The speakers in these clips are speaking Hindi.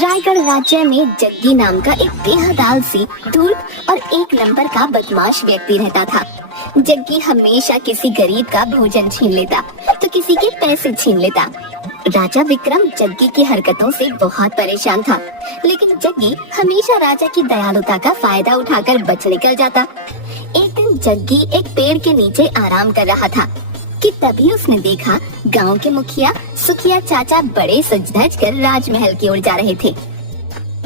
रायगढ़ राज्य में जग्गी नाम का एक बेहद आलसी, धूर्त और एक नंबर का बदमाश व्यक्ति रहता था। जग्गी हमेशा किसी गरीब का भोजन छीन लेता तो किसी के पैसे छीन लेता। राजा विक्रम जग्गी की हरकतों से बहुत परेशान था, लेकिन जग्गी हमेशा राजा की दयालुता का फायदा उठाकर बच निकल जाता। एक दिन जग्गी एक पेड़ के नीचे आराम कर रहा था कि तभी उसने देखा गांव के मुखिया सुखिया चाचा बड़े सज धज कर राजमहल की ओर जा रहे थे।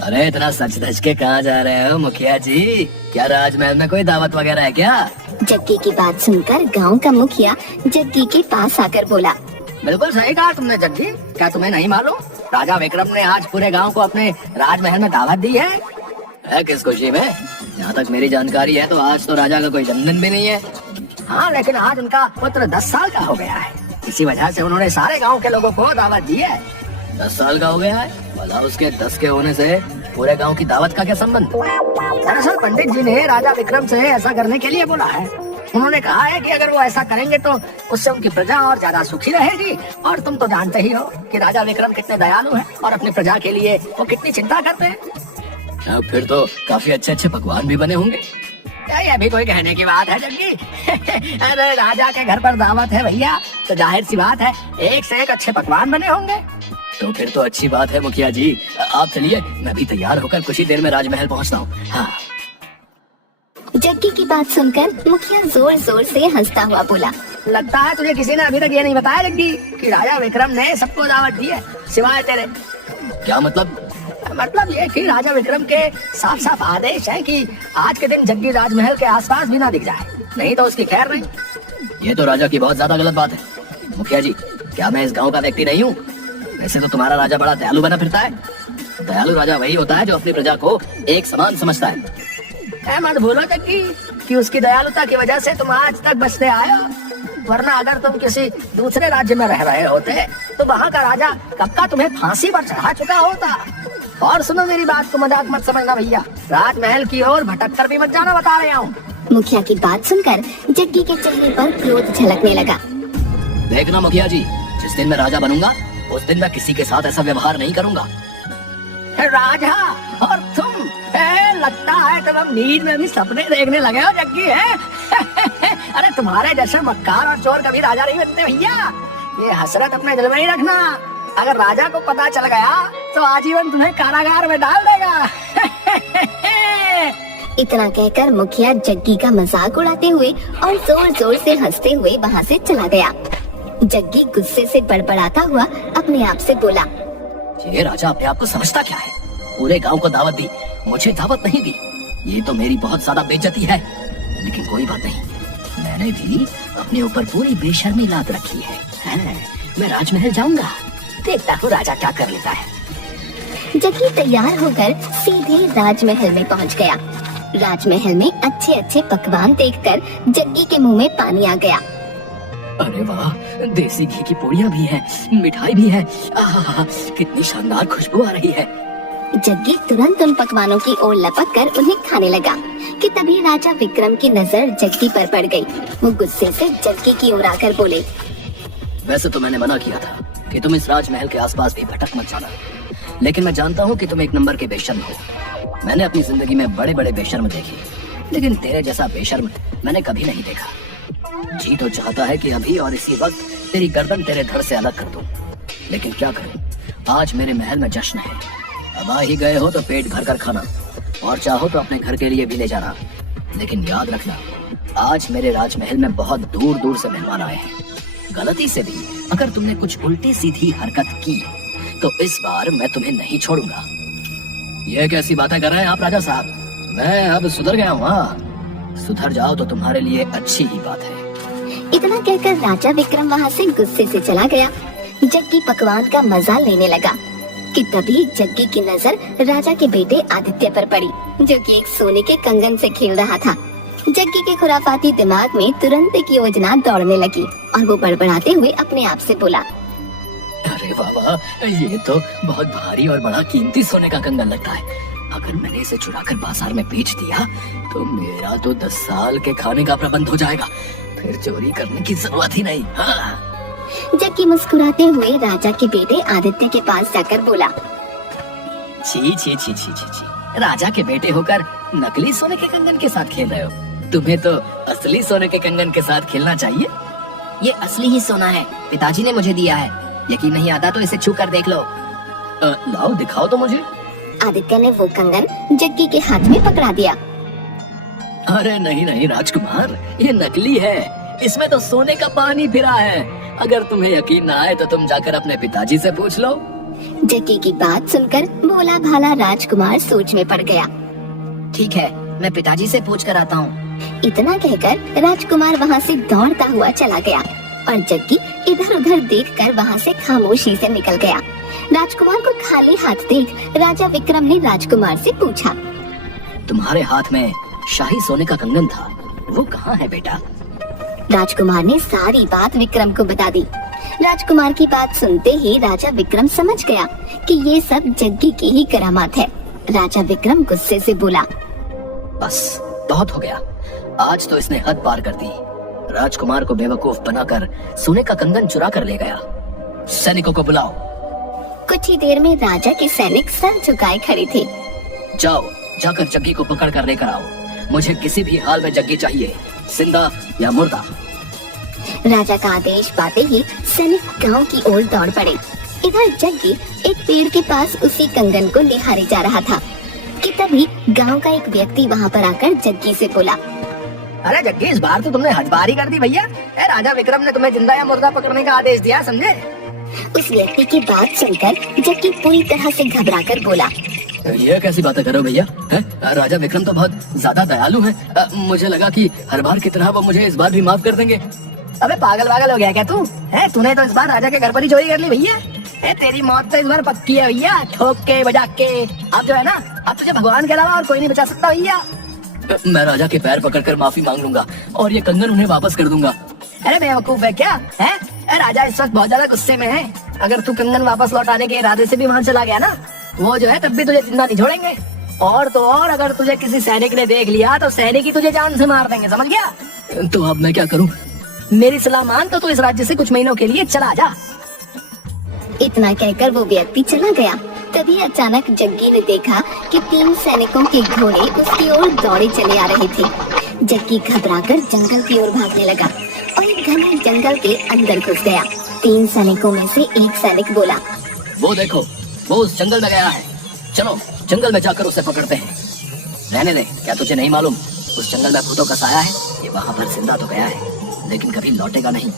अरे इतना सच धज के कहाँ जा रहे हो मुखिया जी? क्या राजमहल में कोई दावत वगैरह है क्या? जग्गी की बात सुनकर गांव का मुखिया जग्गी के पास आकर बोला, बिल्कुल सही कहा तुमने जग्गी। क्या तुम्हें नहीं मालूम राजा विक्रम ने आज पूरे गांव को अपने राजमहल में दावत दी है किस खुशी में? जहाँ तक मेरी जानकारी है तो आज तो राजा का कोई जन्मदिन भी नहीं है। हाँ, लेकिन आज उनका पुत्र 10 साल का हो गया है। इसी वजह से उन्होंने सारे गांव के लोगों को दावत दी है। 10 साल का हो गया है? भला उसके 10 के होने से पूरे गांव की दावत का क्या संबंध? दरअसल पंडित जी ने राजा विक्रम से ऐसा करने के लिए बोला है। उन्होंने कहा है कि अगर वो ऐसा करेंगे तो उससे उनकी प्रजा और ज्यादा सुखी रहेगी। और तुम तो जानते ही हो कि राजा विक्रम कितने दयालु हैं और अपनी प्रजा के लिए वो कितनी चिंता करते हैं। फिर तो काफी अच्छे अच्छे पकवान भी बने होंगे। ये भी कोई कहने की बात है जग्गी? अरे राजा के घर पर दावत है भैया, तो जाहिर सी बात है एक से एक अच्छे पकवान बने होंगे। तो फिर तो अच्छी बात है मुखिया जी। आप चलिए, मैं भी तैयार होकर कुछ ही देर में राजमहल पहुंचता हूँ। हाँ। जग्गी की बात सुनकर मुखिया जोर जोर से हंसता हुआ बोला, लगता है तुझे किसी ने अभी तक ये नहीं बताया जग्गी कि राजा विक्रम ने सबको दावत दी है सिवाय तेरे। क्या मतलब? मतलब ये कि राजा विक्रम के साफ साफ आदेश है कि आज के दिन जग्गी राजमहल के आसपास भी ना दिख जाए, नहीं तो उसकी खैर नहीं। ये तो राजा की बहुत ज्यादा गलत बात है मुखिया जी। क्या मैं इस गांव का व्यक्ति नहीं हूँ? वैसे तो तुम्हारा राजा बड़ा दयालु बना फिरता है। दयालु राजा वही होता है जो अपनी प्रजा को एक समान समझता है। मत भूलो जग्गी कि उसकी दयालुता की वजह से तुम आज तक बचते आए हो, वरना अगर तुम किसी दूसरे राज्य में रह रहे होते तो वहाँ का राजा कब का तुम्हें फांसी पर चढ़ा चुका होता। और सुनो मेरी बात को मजाक मत समझना भैया, राजमहल की ओर भटक कर भी मत जाना, बता रहा हूँ। मुखिया की बात सुनकर जग्गी के चेहरे पर क्रोध झलकने लगा। देखना मुखिया जी, जिस दिन मैं राजा बनूंगा उस दिन मैं किसी के साथ ऐसा व्यवहार नहीं करूंगा। राजा और तुम लगता है तुम अब नींद में भी सपने देखने लगे हो जग्गी है? अरे तुम्हारे जैसे मक्कार और चोर कभी राजा नहीं बनते भैया। ये हसरत अपने दिल में ही रखना। अगर राजा को पता चल गया तो आजीवन तुम्हें कारागार में डाल देगा। इतना कहकर मुखिया जग्गी का मजाक उड़ाते हुए और जोर जोर से हंसते हुए वहाँ से चला गया। जग्गी गुस्से से बड़बड़ाता हुआ अपने आप से बोला, ये राजा अपने आप को समझता क्या है? पूरे गांव को दावत दी, मुझे दावत नहीं दी। ये तो मेरी बहुत ज्यादा बेइज्जती है। लेकिन कोई बात नहीं, मैंने भी अपने ऊपर पूरी बेशर्मी लाद रखी है। मैं राजमहल जाऊंगा, देखता हूँ राजा क्या कर लेता है। जग्गी तैयार होकर सीधे राजमहल में पहुँच गया। राजमहल में अच्छे अच्छे पकवान देखकर जग्गी के मुंह में पानी आ गया। अरे वाह, देसी घी की पूड़ियाँ भी हैं, मिठाई भी है। कितनी शानदार खुशबू आ रही है। जग्गी तुरंत उन पकवानों की ओर लपक कर उन्हें खाने लगा कि तभी राजा विक्रम की नजर जग्गी पर पड़ गई। वो गुस्से से जग्गी की ओर आकर बोले, वैसे तो मैंने मना किया था कि तुम इस राजमहल के आसपास भी भटक मत जाना, लेकिन मैं जानता हूँ कि तुम एक नंबर के बेशर्म हो। मैंने अपनी जिंदगी में बड़े बड़े बेशर्म देखे, लेकिन तेरे जैसा बेशर्म मैंने कभी नहीं देखा। जी तो चाहता है कि अभी और इसी वक्त तेरी गर्दन तेरे धड़ से अलग कर दूं, लेकिन क्या करूं, आज मेरे महल में जश्न है। अब आ ही गए हो तो पेट भर कर खाना, और चाहो तो अपने घर के लिए भी ले जाना। लेकिन याद रखना, आज मेरे राजमहल में बहुत दूर दूर से मेहमान आए हैं। गलती से भी अगर तुमने कुछ उल्टी सीधी हरकत की तो इस बार मैं तुम्हें नहीं छोड़ूंगा। यह कैसी बातें कर रहे हैं आप राजा साहब? मैं अब सुधर गया हूँ। सुधर जाओ तो तुम्हारे लिए अच्छी ही बात है। इतना कहकर राजा विक्रम वहाँ से गुस्से से चला गया। जग्गी पकवान का मजा लेने लगा कि तभी जग्गी की नजर राजा के बेटे आदित्य पर पड़ी, जो कि एक सोने के कंगन से खेल रहा था। जग्गी के खुराफाती दिमाग में तुरंत एक योजना दौड़ने लगी और वो बड़बड़ाते हुए अपने आप से बोला, अरे बाबा, ये तो बहुत भारी और बड़ा कीमती सोने का कंगन लगता है। अगर मैंने इसे चुराकर बाजार में बेच दिया तो मेरा तो 10 साल के खाने का प्रबंध हो जाएगा। फिर चोरी करने की जरूरत ही नहीं। हाँ। जग्गी मुस्कुराते हुए राजा के बेटे आदित्य के पास जाकर बोला, छी छी छी छी छी छी, राजा के बेटे होकर नकली सोने के कंगन के साथ खेल रहे हो। तुम्हें तो असली सोने के कंगन के साथ खेलना चाहिए। ये असली ही सोना है, पिताजी ने मुझे दिया है। यकीन नहीं आता तो इसे छू कर देख लो। लाओ दिखाओ तो मुझे। आदित्य ने वो कंगन जग्गी के हाथ में पकड़ा दिया। अरे नहीं नहीं राजकुमार, ये नकली है, इसमें तो सोने का पानी फिरा है। अगर तुम्हें यकीन ना आए तो तुम जाकर अपने पिताजी से पूछ लो। जग्गी की बात सुनकर भोला भाला राजकुमार सोच में पड़ गया। ठीक है, मैं पिताजी से पूछ कर आता हूँ। इतना कहकर राजकुमार वहाँ से दौड़ता हुआ चला गया और जग्गी इधर उधर देखकर वहाँ से खामोशी से निकल गया। राजकुमार को खाली हाथ देख राजा विक्रम ने राजकुमार से पूछा, तुम्हारे हाथ में शाही सोने का कंगन था, वो कहाँ है बेटा? राजकुमार ने सारी बात विक्रम को बता दी। राजकुमार की बात सुनते ही राजा विक्रम समझ गया कि ये सब जग्गी की ही करामात है। राजा विक्रम गुस्से से बोला, बस बहुत हो गया, आज तो इसने हद पार कर दी। राजकुमार को बेवकूफ बनाकर सोने का कंगन चुरा कर ले गया। सैनिकों को बुलाओ। कुछ ही देर में राजा के सैनिक सर झुकाए खड़े थे। जाओ, जाकर जग्गी को पकड़ कर लेकर आओ। मुझे किसी भी हाल में जग्गी चाहिए, जिंदा या मुर्दा। राजा का आदेश पाते ही सैनिक गांव की ओर दौड़ पड़े। इधर जग्गी एक पेड़ के पास उसी कंगन को निहारे जा रहा था कि तभी गांव का एक व्यक्ति वहां पर आकर जग्गी से बोला, अरे जग्गी, इस बार तो तुमने हदबारी कर दी भैया। राजा विक्रम ने तुम्हें जिंदा या मुर्दा पकड़ने का आदेश दिया, समझे? उस व्यक्ति की बात सुनकर जग्गी पूरी तरह से घबराकर बोला, ये कैसी बातें करो भैया? राजा विक्रम तो बहुत ज्यादा दयालु हैं। मुझे लगा कि हर बार की तरह वो मुझे इस बार भी माफ कर देंगे। अबे पागल पागल हो गया क्या तू? तूने तो इस बार राजा के घर पर ही चोरी कर ली भैया। तेरी मौत तो इस बार पक्की है भैया, ठोक के बजा के। अब जो है ना, अब तुझे भगवान के अलावा और कोई नहीं बचा सकता भैया। मैं राजा के पैर पकड़कर माफी मांग लूंगा और ये कंगन उन्हें वापस कर दूंगा। अरे बेवकूफ है क्या? राजा इस वक्त बहुत ज्यादा गुस्से में है। अगर तू कंगन वापस लौटाने के इरादे से भी वहाँ चला गया ना, वो जो है तब भी तुझे जिंदा नहीं छोड़ेंगे। और तो और अगर तुझे किसी सैनिक ने देख लिया तो सैनिक ही तुझे जान से मार देंगे, समझ गया? तो अब मैं क्या करूं? मेरी सलाह मान तो तू इस राज्य से कुछ महीनों के लिए चला जा। इतना कहकर वो व्यक्ति चला गया। तभी अचानक जग्गी ने देखा कि 3 सैनिकों के घोड़े उसकी ओर दौड़े चले आ रहे थे। जग्गी घबराकर जंगल की ओर भागने लगा और एक घने जंगल के अंदर घुस गया। 3 सैनिकों में से एक सैनिक बोला, वो देखो, वो उस जंगल में गया है। चलो जंगल में जाकर उसे पकड़ते हैं। रहने दे, क्या तुझे नहीं मालूम उस जंगल में भूतों का साया है? ये वहाँ पर जिंदा तो गया है लेकिन कभी लौटेगा नहीं।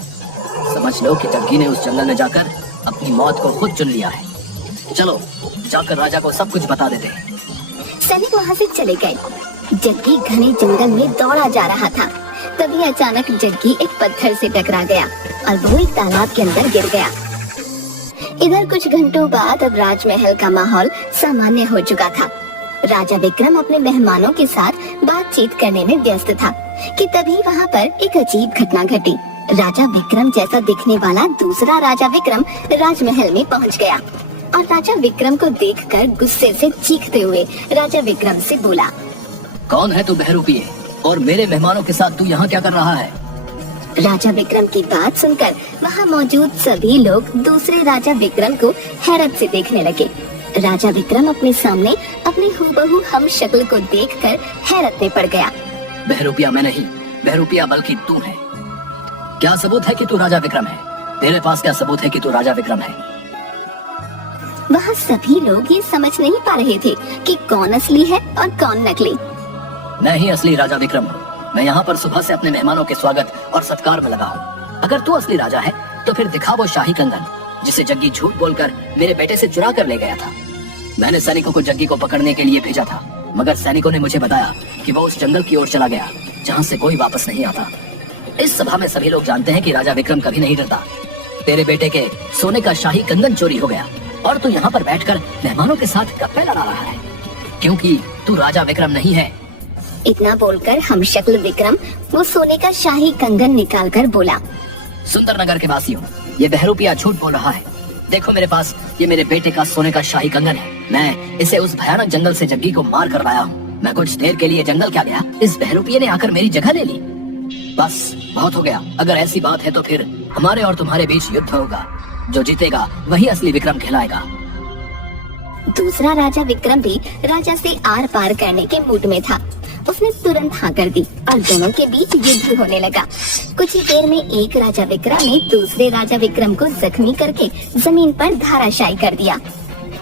समझ लो कि जग्गी ने उस जंगल में जाकर अपनी मौत को खुद चुन लिया है। चलो जाकर राजा को सब कुछ बता देते हैं। सैनिक वहाँ से चले गए। जग्गी घने जंगल में दौड़ा जा रहा था। तभी अचानक जग्गी एक पत्थर से टकरा गया और वो एक तालाब के अंदर गिर गया। इधर कुछ घंटों बाद अब राजमहल का माहौल सामान्य हो चुका था। राजा विक्रम अपने मेहमानों के साथ बातचीत करने में व्यस्त था कि तभी वहाँ पर एक अजीब घटना घटी। राजा विक्रम जैसा दिखने वाला दूसरा राजा विक्रम राजमहल में पहुँच गया और राजा विक्रम को देखकर गुस्से से चीखते हुए राजा विक्रम से बोला, कौन है तू बहरूपी? और मेरे मेहमानों के साथ तू यहाँ क्या कर रहा है? राजा विक्रम की बात सुनकर वहाँ मौजूद सभी लोग दूसरे राजा विक्रम को हैरत से देखने लगे। राजा विक्रम अपने सामने अपने हूबहू हम शक्ल को देखकर हैरत में पड़ गया। बहरूपिया मैं नहीं, बहरूपिया बल्कि तू है। क्या सबूत है कि तू राजा विक्रम है? तेरे पास क्या सबूत है कि तू राजा विक्रम है? वहाँ सभी लोग ये समझ नहीं पा रहे थे कि कौन असली है और कौन नकली। मैं ही असली राजा विक्रम हूँ। मैं यहाँ पर सुबह से अपने मेहमानों के स्वागत और सत्कार में लगा हूँ। अगर तू असली राजा है तो फिर दिखा वो शाही कंगन जिसे जग्गी झूठ बोलकर मेरे बेटे से चुरा कर ले गया था। मैंने सैनिकों को जग्गी को पकड़ने के लिए भेजा था, मगर सैनिकों ने मुझे बताया कि वो उस जंगल की ओर चला गया जहाँ से कोई वापस नहीं आता। इस सभा में सभी लोग जानते हैं कि राजा विक्रम कभी नहीं डरता। तेरे बेटे के सोने का शाही कंगन चोरी हो गया और तू यहाँ पर बैठकर मेहमानों के साथ गप्पे लड़ा रहा है, क्योंकि तू राजा विक्रम नहीं है। इतना बोलकर हम शक्ल विक्रम वो सोने का शाही कंगन निकालकर बोला, सुंदरनगर के वासियों, ये बहरूपिया झूठ बोल रहा है। देखो मेरे पास ये मेरे बेटे का सोने का शाही कंगन है। मैं इसे उस भयानक जंगल से जग्गी को मार कर लाया हूँ। मैं कुछ देर के लिए जंगल क्या गया, इस बहरूपिये ने आकर मेरी जगह ले ली। बस बहुत हो गया। अगर ऐसी बात है तो फिर हमारे और तुम्हारे बीच युद्ध होगा। जो जीतेगा वही असली विक्रम कहलाएगा। दूसरा राजा विक्रम भी राजा से आर पार करने के मूड में था। उसने तुरंत हाँ कर दी और दोनों के बीच युद्ध होने लगा। कुछ ही देर में एक राजा विक्रम ने दूसरे राजा विक्रम को जख्मी करके जमीन पर धराशायी कर दिया।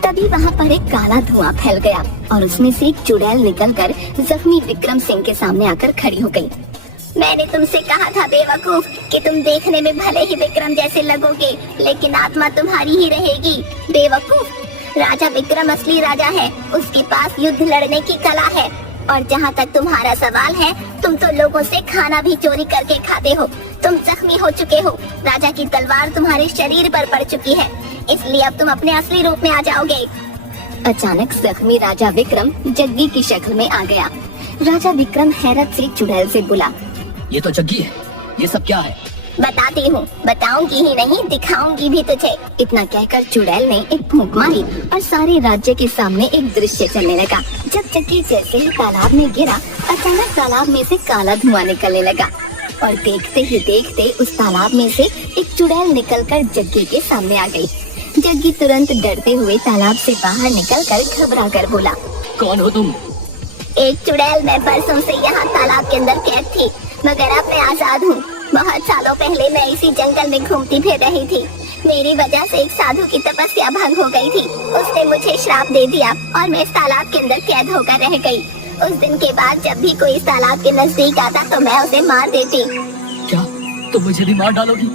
तभी वहाँ पर एक काला धुआं फैल गया और उसमें से एक चुड़ैल निकलकर जख्मी विक्रम सिंह के सामने आकर खड़ी हो गई। मैंने तुमसे कहा था बेवकूफ कि तुम देखने में भले ही विक्रम जैसे लगोगे, लेकिन आत्मा तुम्हारी ही रहेगी। बेवकूफ, राजा विक्रम असली राजा है, उसके पास युद्ध लड़ने की कला है। और जहाँ तक तुम्हारा सवाल है, तुम तो लोगों से खाना भी चोरी करके खाते हो। तुम जख्मी हो चुके हो, राजा की तलवार तुम्हारे शरीर पर पड़ चुकी है, इसलिए अब तुम अपने असली रूप में आ जाओगे। अचानक जख्मी राजा विक्रम जग्गी की शक्ल में आ गया। राजा विक्रम हैरत से चुड़ैल से बोला, ये तो जग्गी है, ये सब क्या है? बताती हूँ, बताऊंगी ही नहीं, दिखाऊंगी भी तुझे। इतना कहकर चुड़ैल ने एक फूंक मारी और सारे राज्य के सामने एक दृश्य चलने लगा। जब जग्गी जैसे ही तालाब में गिरा, अचानक तालाब में से काला धुआं निकलने लगा और देखते ही देखते उस तालाब में से एक चुड़ैल निकलकर जग्गी के सामने आ गई। जग्गी तुरंत डरते हुए तालाब से बाहर निकलकर घबरा कर बोला, कौन हो तुम? एक चुड़ैल, मैं बरसों से यहाँ तालाब के अंदर कैद थी, मगर अब मैं आजाद हूँ। बहुत सालों पहले मैं इसी जंगल में घूमती फिर रही थी। मेरी वजह से एक साधु की तपस्या भंग हो गई थी। उसने मुझे श्राप दे दिया और मैं इस तालाब के अंदर कैद होकर रह गई। उस दिन के बाद जब भी कोई इस तालाब के नजदीक आता तो मैं उसे मार देती। क्या तुम मुझे भी मार डालोगी?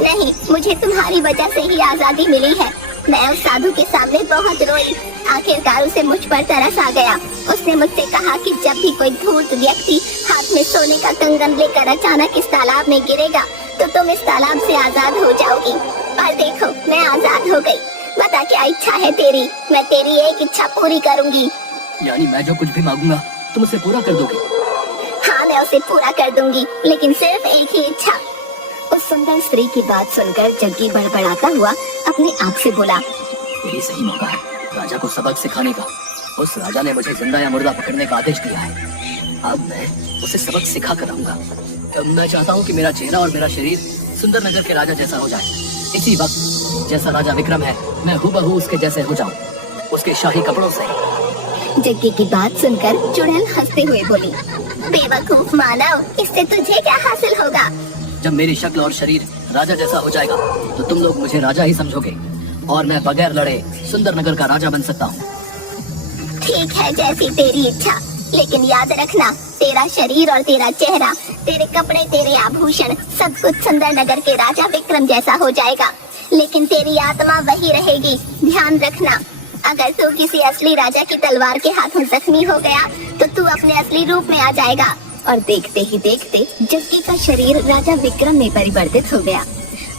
नहीं, मुझे तुम्हारी वजह से ही आजादी मिली है। मैं उस साधु के सामने बहुत रोई। आखिरकार उसे मुझ पर तरस आ गया। उसने मुझसे कहा कि जब भी कोई धूर्त व्यक्ति हाथ में सोने का कंगन लेकर अचानक इस तालाब में गिरेगा तो तुम इस तालाब से आजाद हो जाओगी। और देखो, मैं आजाद हो गई। बता क्या इच्छा है तेरी? मैं तेरी एक इच्छा पूरी करूंगी। यानी मैं जो कुछ भी मांगूंगा तुम उसे पूरा कर दोगी? हाँ, मैं उसे पूरा कर दूंगी, लेकिन सिर्फ एक ही इच्छा। उस सुंदर स्त्री की बात सुनकर जग्गी बड़बड़ाता हुआ अपने आप से बोला, यही सही मौका है राजा को सबक सिखाने का। उस राजा ने मुझे जिंदा या मुर्दा पकड़ने का आदेश दिया है। अब मैं उसे सबक सिखा कर रहूंगा। अब मैं चाहता हूँ कि मेरा चेहरा और मेरा शरीर सुंदर नगर के राजा जैसा हो जाए। इसी वक्त जैसा राजा विक्रम है, मैं हूबहू उसके जैसे हो जाऊं, उसके शाही कपड़ों से। जग्गी की बात सुनकर चुड़ैल हंसते हुए बोली, बेवकूफ मानव, इससे तुझे क्या हासिल होगा? जब मेरी शक्ल और शरीर राजा जैसा हो जाएगा तो तुम लोग मुझे राजा ही समझोगे और मैं बगैर लड़े सुंदर नगर का राजा बन सकता हूँ। ठीक है, जैसी तेरी इच्छा, लेकिन याद रखना, तेरा शरीर और तेरा चेहरा, तेरे कपड़े, तेरे आभूषण, सब कुछ सुंदर नगर के राजा विक्रम जैसा हो जाएगा, लेकिन तेरी आत्मा वही रहेगी। ध्यान रखना, अगर तू किसी असली राजा की तलवार के हाथों जख्मी हो गया तो तू अपने असली रूप में आ जाएगा। और देखते ही देखते जग्गी का शरीर राजा विक्रम में परिवर्तित हो गया।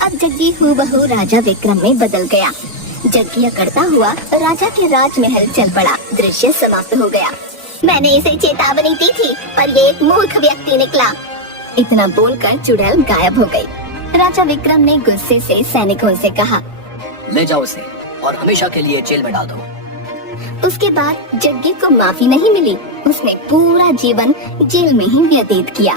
अब जग्गी हूबहू राजा विक्रम में बदल गया। जग्गी अकड़ता हुआ राजा के राजमहल चल पड़ा। दृश्य समाप्त हो गया। मैंने इसे चेतावनी दी थी, पर ये एक मूर्ख व्यक्ति निकला। इतना बोलकर चुड़ैल गायब हो गई। राजा विक्रम ने गुस्से से सैनिकों से कहा, ले जाओ उसे और हमेशा के लिए जेल में डाल दो। उसके बाद जग्गी को माफी नहीं मिली। उसने पूरा जीवन जेल में ही व्यतीत किया।